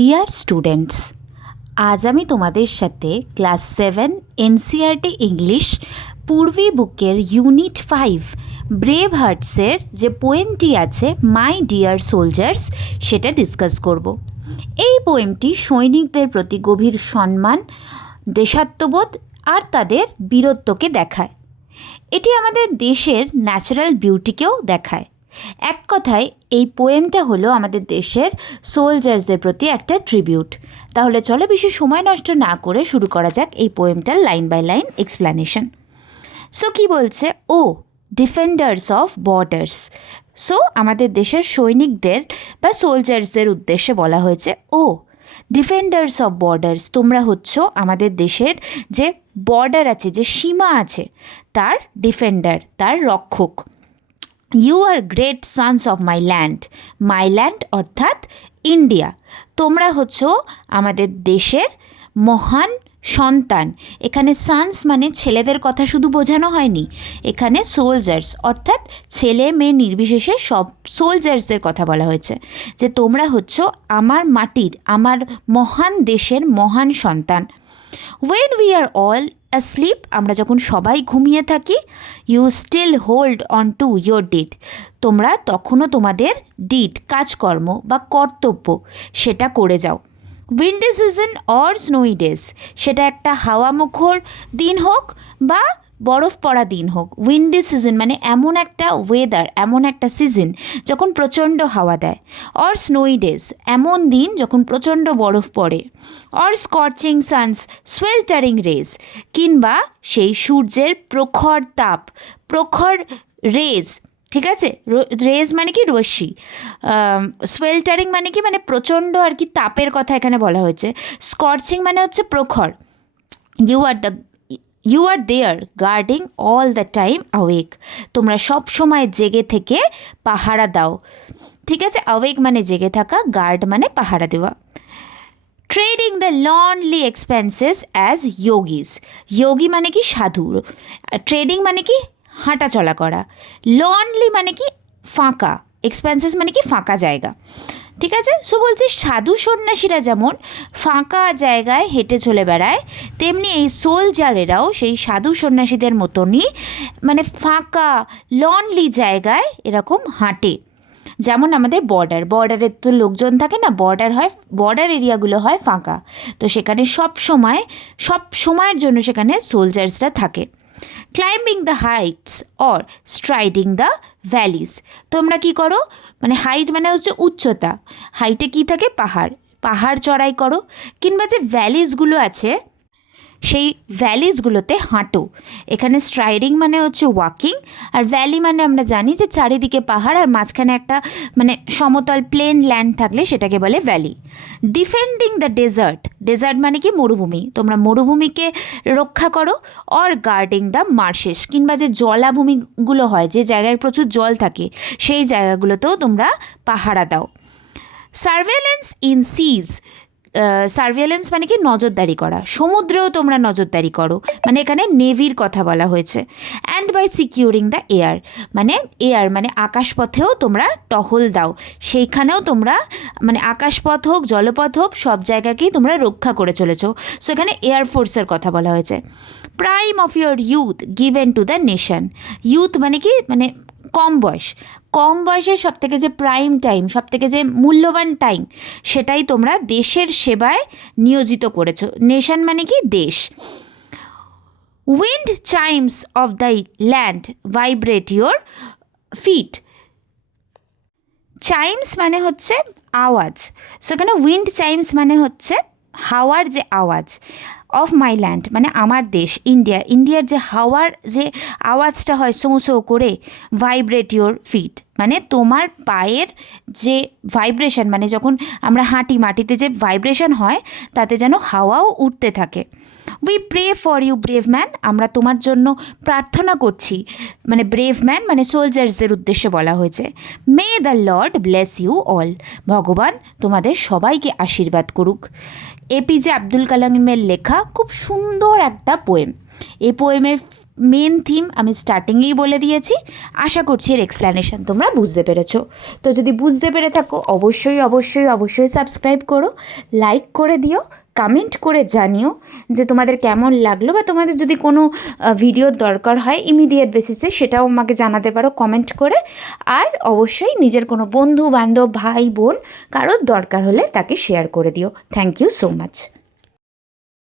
Dear students, আজ আমি তোমাদের সাথে ক্লাস 7 এনসিইআরটি ইংলিশ পূর্বী বুকের ইউনিট 5 ব্রেভ হার্টসের যে পোয়েমটি আছে মাই ডিয়ার সোলজার্স সেটা ডিসকাস করব। এই পোয়েমটি সৈনিকদের প্রতি গভীর সম্মান, দেশাত্মবোধ আর তাদের বীরত্বকে দেখায়। এটি আমাদের দেশের ন্যাচারাল বিউটিকেও দেখায়। এক কথায় এই পোয়েমটা হলো আমাদের দেশের সোলজার্সদের প্রতি একটা ট্রিবিউট। তাহলে চলো বেশি সময় নষ্ট না করে শুরু করা যাক এই পোয়েমটার line by line explanation. So কী বলছে? O defenders of borders. So আমাদের দেশের সৈনিকদের বা সোলজার্সদের উদ্দেশ্যে বলা হয়েছে, ও ডিফেন্ডার্স অফ বর্ডার্স, তোমরা হচ্ছ আমাদের দেশের যে বর্ডার আছে, যে সীমা আছে, তার ডিফেন্ডার, তার রক্ষক। You are great sons of my land অর্থাৎ ইন্ডিয়া। তোমরা হচ্ছ আমাদের দেশের মহান সন্তান। এখানে সানস মানে ছেলেদের কথা শুধু বোঝানো হয়নি, এখানে সোলজার্স অর্থাৎ ছেলে মেয়ে নির্বিশেষে সব সোলজার্সদের কথা বলা হয়েছে, যে তোমরা হচ্ছ আমার মাটির, আমার মহান দেশের মহান সন্তান। When we are all asleep, আমরা যখন সবাই ঘুমিয়ে থাকি, you still hold on to your deed, তোমরা তখনও তোমাদের ডিড, কাজকর্ম বা কর্তব্য সেটা করে যাও। উইন্ডি সিজন অর স্নোই ডেজ, সেটা একটা হাওয়া মুখর দিন হোক বা বরফ পড়া দিন হোক। উইন্ডি সিজন মানে এমন একটা ওয়েদার, এমন একটা সিজন যখন প্রচণ্ড হাওয়া দেয়। অর স্নোই ডেজ, এমন দিন যখন প্রচণ্ড বরফ পড়ে। অর স্কর্চিং সানস সোয়েল্টারিং রেজ, কিংবা সেই সূর্যের প্রখর তাপ, প্রখর রেজ, ঠিক আছে? রেজ মানে কি? রশ্মি। সোয়েল্টারিং মানে কি? মানে প্রচণ্ড আর কি তাপের কথা এখানে বলা হয়েছে। স্কর্চিং মানে হচ্ছে প্রখর। You are there guarding all the time awake, তোমরা সব সময় জেগে থেকে পাহারা দাও, ঠিক আছে? অ্যাওয়েক মানে জেগে থাকা, গার্ড মানে পাহারা দেওয়া। Treading the lonely expanses as yogis, যোগী মানে কি? সাধু। ট্রেডিং মানে কি? হাঁটা চলা করা। লনলি মানে কি? ফাঁকা। এক্সপেন্সেস মানে কি? ফাঁকা জায়গা, ঠিক আছে? সো বলছে সাধু সন্ন্যাসীরা যেমন ফাঁকা জায়গায় হেঁটে চলে বেড়ায়, তেমনি এই সোলজারেরাও সেই সাধু সন্ন্যাসীদের মতনই মানে ফাঁকা লনলি জায়গায় এরকম হাঁটে। যেমন আমাদের বর্ডারের তো লোকজন থাকে না, বর্ডার এরিয়াগুলো হয় ফাঁকা, তো সেখানে সব সময়ের জন্য সেখানে সোলজার্সরা থাকে। Climbing the heights or striding the valleys, তোমরা কি করো? মানে হাইট মানে হচ্ছে উচ্চতা, হাইটে কি থাকে? পাহাড় চড়াই করো, কিংবা যে ভ্যালিসগুলো আছে সেই ভ্যালিসগুলোতে হাঁটো। এখানে স্ট্রাইডিং মানে হচ্ছে ওয়াকিং, আর ভ্যালি মানে আমরা জানি যে চারিদিকে পাহাড় আর মাঝখানে একটা মানে সমতল প্লেন ল্যান্ড থাকলে সেটাকে বলে ভ্যালি। ডিফেন্ডিং দ্য ডেজার্ট মানে কি? মরুভূমি, তোমরা মরুভূমিকে রক্ষা করো। অর গার্ডিং দ্য মার্শেস, কিংবা যে জলাভূমিগুলো হয়, যে জায়গায় প্রচুর জল থাকে, সেই জায়গাগুলোতেও তোমরা পাহারা দাও। সার্ভেলেন্স ইন সিজ, সার্ভেলেন্স মানে কি? নজরদারি করা। সমুদ্রেও তোমরা নজরদারি করো, মানে এখানে নেভির কথা বলা হয়েছে। And by securing the air, মানে আকাশপথেও তোমরা টহল দাও, সেইখানেও তোমরা মানে আকাশপথ হোক জলপথ হোক সব জায়গাকেই তোমরা রক্ষা করে চলেছ। সো এখানে এয়ারফোর্সের কথা বলা হয়েছে। Prime of your youth given to the nation, youth মানে কি? মানে কম বয়সের সবথেকে যে প্রাইম টাইম, সবথেকে যে মূল্যবান টাইম, সেটাই তোমরা দেশের সেবায় নিয়োজিত করেছো। নেশন মানে কি? দেশ। Wind chimes of the land vibrate your feet, chimes মানে হচ্ছে আওয়াজ। সেখানে উইন্ড চাইমস মানে হচ্ছে হাওয়ার যে আওয়াজ। অফ মাই ল্যান্ড মানে আমার দেশ ইন্ডিয়ার যে হাওয়ার যে আওয়াজটা হয় সো সো করে। ভাইব্রেট ইয়োর ফিট মানে তোমার পায়ের যে ভাইব্রেশন, মানে যখন আমরা হাঁটি মাটিতে যে ভাইব্রেশন হয় তাতে যেন হাওয়াও উঠতে থাকে। We pray for you brave man, আমরা তোমার জন্য প্রার্থনা করছি। মানে ব্রেভ ম্যান মানে সোলজার্সদের উদ্দেশ্যে বলা হয়েছে। May the lord bless you all, ভগবান তোমাদের সবাইকে আশীর্বাদ করুক। এপিজে আব্দুল কালামের লেখা খুব সুন্দর একটা পোয়েম। এই পোয়েমের মেন থিম আমি স্টার্টিংয়েই বলে দিয়েছি। আশা করছি এর এক্সপ্ল্যানেশন তোমরা বুঝতে পেরেছো। তো যদি বুঝতে পেরে থাকো অবশ্যই অবশ্যই অবশ্যই সাবস্ক্রাইব করো, লাইক করে দিও, কমেন্ট করে জানিও যে তোমাদের কেমন লাগলো, বা তোমাদের যদি কোনো ভিডিওর দরকার হয় ইমিডিয়েট বেসিসে সেটাও আমাকে জানাতে পারো কমেন্ট করে। আর অবশ্যই নিজের কোনো বন্ধু বান্ধব ভাই বোন কারোর দরকার হলে তাকে শেয়ার করে দিও। Thank you so much.